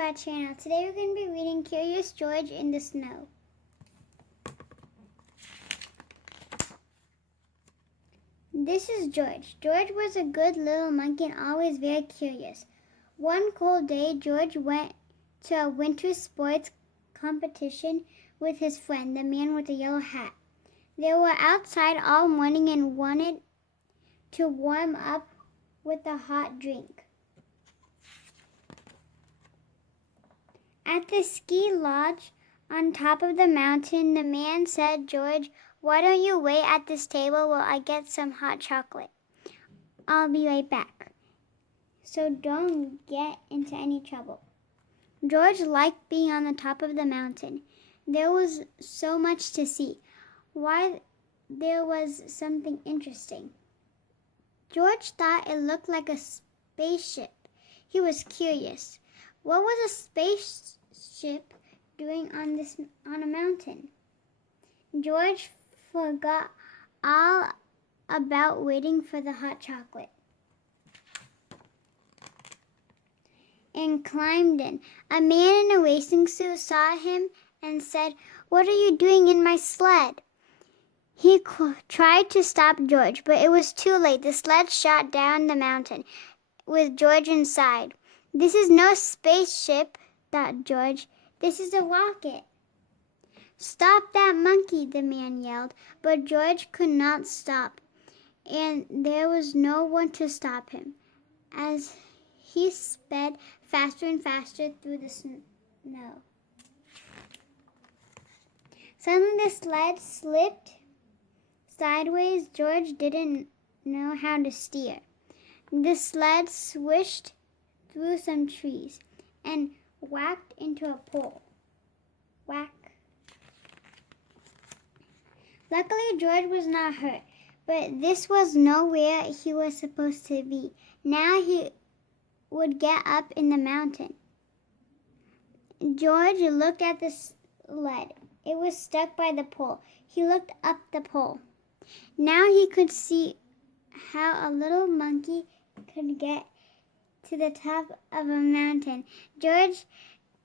our channel. Today we're going to be reading Curious George in the Snow. This is George. George was a good little monkey and always very curious. One cold day, George went to a winter sports competition with his friend, the man with the yellow hat. They were outside all morning and wanted to warm up with a hot drink. At the ski lodge on top of the mountain, the man said, "George, why don't you wait at this table while I get some hot chocolate? I'll be right back. So don't get into any trouble." George liked being on the top of the mountain. There was so much to see. Why, there was something interesting. George thought it looked like a spaceship. He was curious. What was a spaceship doing on a mountain? George forgot all about waiting for the hot chocolate and climbed in. A man in a racing suit saw him and said, "What are you doing in my sled?" He tried to stop George, but it was too late. The sled shot down the mountain with George inside. "This is no spaceship," thought George. "This is a rocket." "Stop that monkey," the man yelled, but George could not stop, and there was no one to stop him as he sped faster and faster through the snow. Suddenly the sled slipped sideways. George didn't know how to steer. The sled swished through some trees and whacked into a pole. Whack. Luckily, George was not hurt, but this was nowhere he was supposed to be. Now he would get up in the mountain. George looked at the sled. It was stuck by the pole. He looked up the pole. Now he could see how a little monkey could get to the top of a mountain. George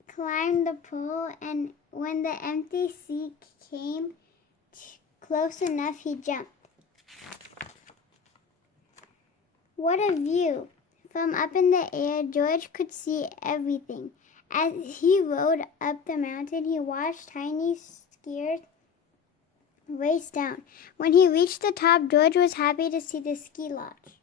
climbed the pole, and when the empty seat came close enough, he jumped. What a view! From up in the air, George could see everything. As he rode up the mountain, he watched tiny skiers race down. When he reached the top, George was happy to see the ski lodge.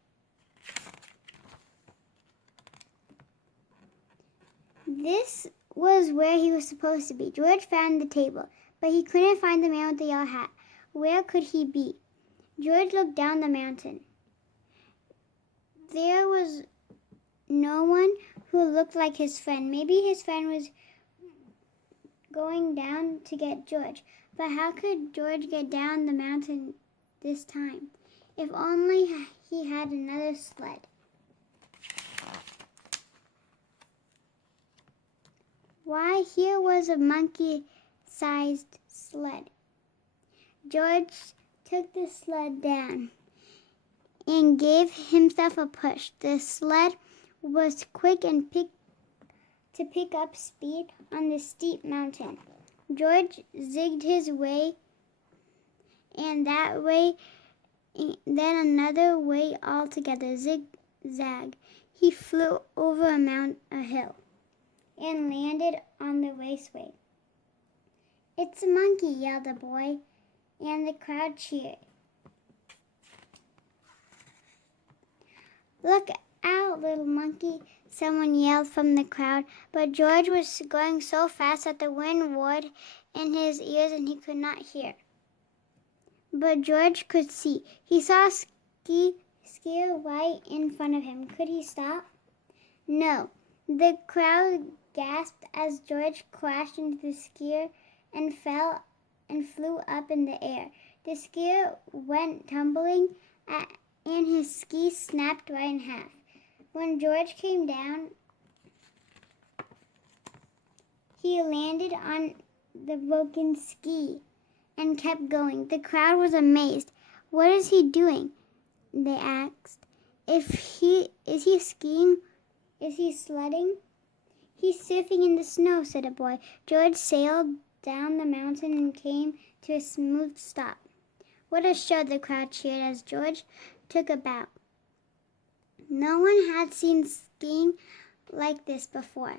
This was where he was supposed to be. George found the table, but he couldn't find the man with the yellow hat. Where could he be? George looked down the mountain. There was no one who looked like his friend. Maybe his friend was going down to get George. But how could George get down the mountain this time? If only he had another sled. Why, here was a monkey-sized sled. George took the sled down and gave himself a push. The sled was quick and to pick up speed on the steep mountain. George zigged his way, and that way, then another way altogether. Zigzag. He flew over a hill and landed on the raceway. "It's a monkey," yelled a boy, and the crowd cheered. "Look out, little monkey," someone yelled from the crowd, but George was going so fast that the wind roared in his ears and he could not hear. But George could see. He saw a skier right in front of him. Could he stop? No. The crowd gasped as George crashed into the skier and fell and flew up in the air. The skier went tumbling and his ski snapped right in half. When George came down, he landed on the broken ski and kept going. The crowd was amazed. "What is he doing?" they asked. Is he skiing? Is he sledding?" He's surfing in the snow, said a boy. George sailed down the mountain and came to a smooth stop. What a show, the crowd cheered as George took a bow. No one had seen skiing like this before.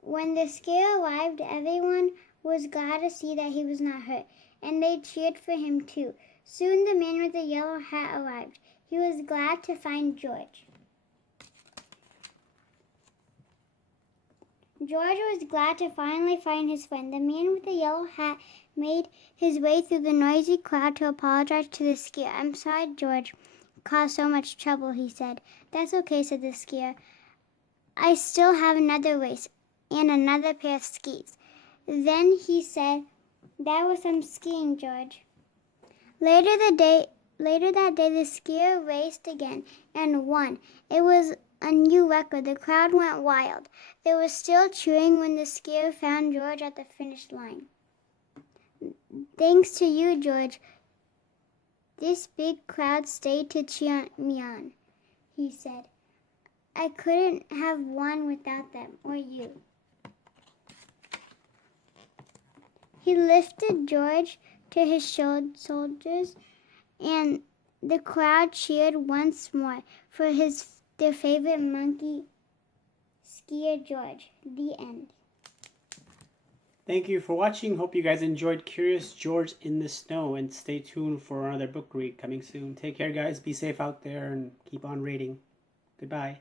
When the skier arrived, everyone was glad to see that he was not hurt, and they cheered for him too. Soon the man with the yellow hat arrived. He was glad to find George. George was glad to finally find his friend. The man with the yellow hat made his way through the noisy crowd to apologize to the skier. I'm sorry, George caused so much trouble, he said. That's okay, said the skier. I still have another race and another pair of skis. Then he said, that was some skiing, George. Later that day, the skier raced again and won. It was a new record. The crowd went wild. They were still cheering when the skier found George at the finish line. Thanks to you, George. This big crowd stayed to cheer me on, he said. I couldn't have won without them, or you. He lifted George to his shoulders, and the crowd cheered once more for their favorite monkey skier, George. The end. Thank you for watching. Hope you guys enjoyed Curious George in the Snow, and stay tuned for another book read coming soon. Take care, guys. Be safe out there and keep on reading. Goodbye.